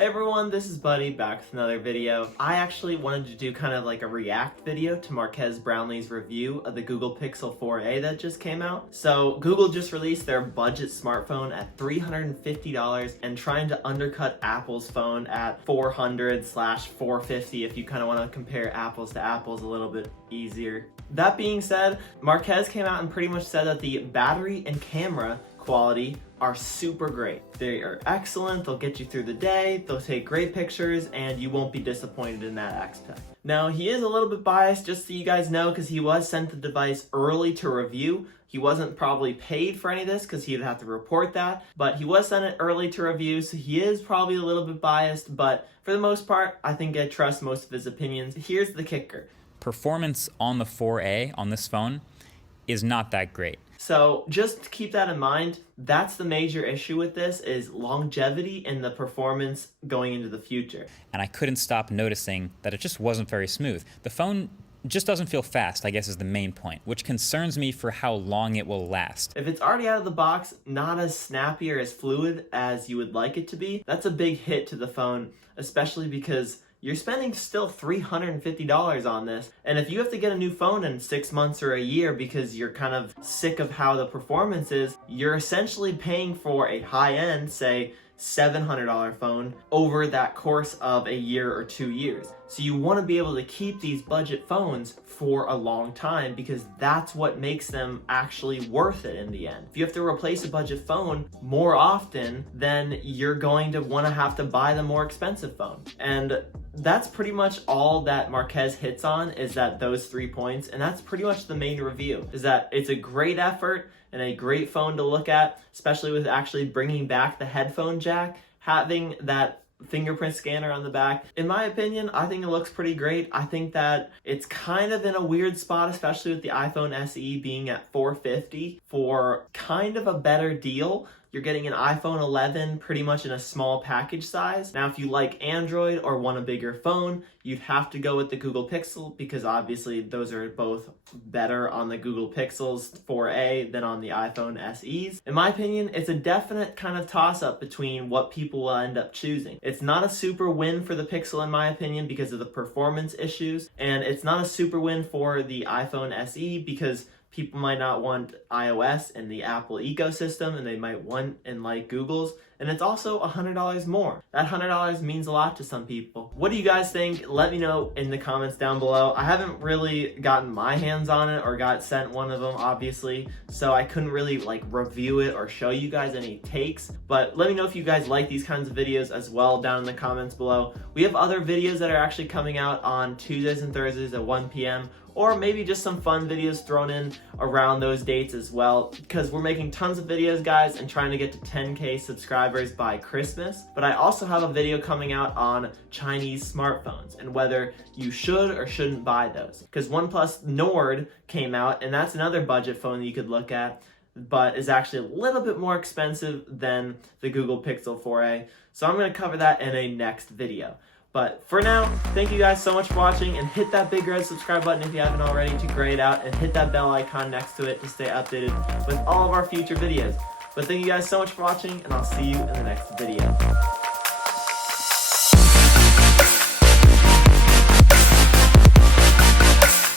Hey everyone, this is Buddy back with another video. I actually wanted to do kind of like a react video to Marques Brownlee's review of the Google Pixel 4a that just came out. So Google just released their budget smartphone at $350 and trying to undercut Apple's phone at $400/$450 if you kind of want to compare apples to apples a little bit easier. That being said, Marques came out and pretty much said that the battery and camera quality are super great. They are excellent, they'll get you through the day, they'll take great pictures, and you won't be disappointed in that aspect. Now, he is a little bit biased, just so you guys know, because he was sent the device early to review. He wasn't probably paid for any of this because he'd have to report that, but he was sent it early to review, so he is probably a little bit biased, but for the most part, I think I trust most of his opinions. Here's the kicker. Performance on the 4a on this phone is not that great. So just keep that in mind. That's the major issue with this, is longevity and the performance going into the future. And I couldn't stop noticing that it just wasn't very smooth. The phone just doesn't feel fast, I guess is the main point, which concerns me for how long it will last. If it's already out of the box, not as snappy or as fluid as you would like it to be, that's a big hit to the phone, especially because you're spending still $350 on this. And if you have to get a new phone in 6 months or a year because you're kind of sick of how the performance is, you're essentially paying for a high-end, say, $700 phone over that course of a year or 2 years. So you want to be able to keep these budget phones for a long time because that's what makes them actually worth it in the end. If you have to replace a budget phone more often, then you're going to want to have to buy the more expensive phone. And that's pretty much all that Marques hits on, is that those 3 points, and that's pretty much the main review, is that it's a great effort and a great phone to look at, especially with actually bringing back the headphone jack, having that fingerprint scanner on the back. In my opinion, I think it looks pretty great. I think that it's kind of in a weird spot, especially with the iPhone SE being at $450 for kind of a better deal. You're getting an iPhone 11 pretty much in a small package size. Now, if you like Android or want a bigger phone, you'd have to go with the Google Pixel because obviously those are both better on the Google Pixels 4a than on the iPhone SEs. In my opinion, it's a definite kind of toss-up between what people will end up choosing. It's not a super win for the Pixel in my opinion because of the performance issues, and it's not a super win for the iPhone SE because people might not want iOS and the Apple ecosystem, and they might want and like Google's. And it's also $100 more. That $100 means a lot to some people. What do you guys think? Let me know in the comments down below. I haven't really gotten my hands on it or got sent one of them, obviously, so I couldn't really like review it or show you guys any takes. But let me know if you guys like these kinds of videos as well down in the comments below. We have other videos that are actually coming out on Tuesdays and Thursdays at 1 p.m. or maybe just some fun videos thrown in around those dates as well, because we're making tons of videos, guys, and trying to get to 10K subscribers by Christmas. But I also have a video coming out on Chinese smartphones and whether you should or shouldn't buy those, because OnePlus Nord came out, and that's another budget phone that you could look at, but is actually a little bit more expensive than the Google Pixel 4a. So I'm going to cover that in a next video. But for now, thank you guys so much for watching, and hit that big red subscribe button if you haven't already to grade out, and hit that bell icon next to it to stay updated with all of our future videos. But thank you guys so much for watching, and I'll see you in the next video.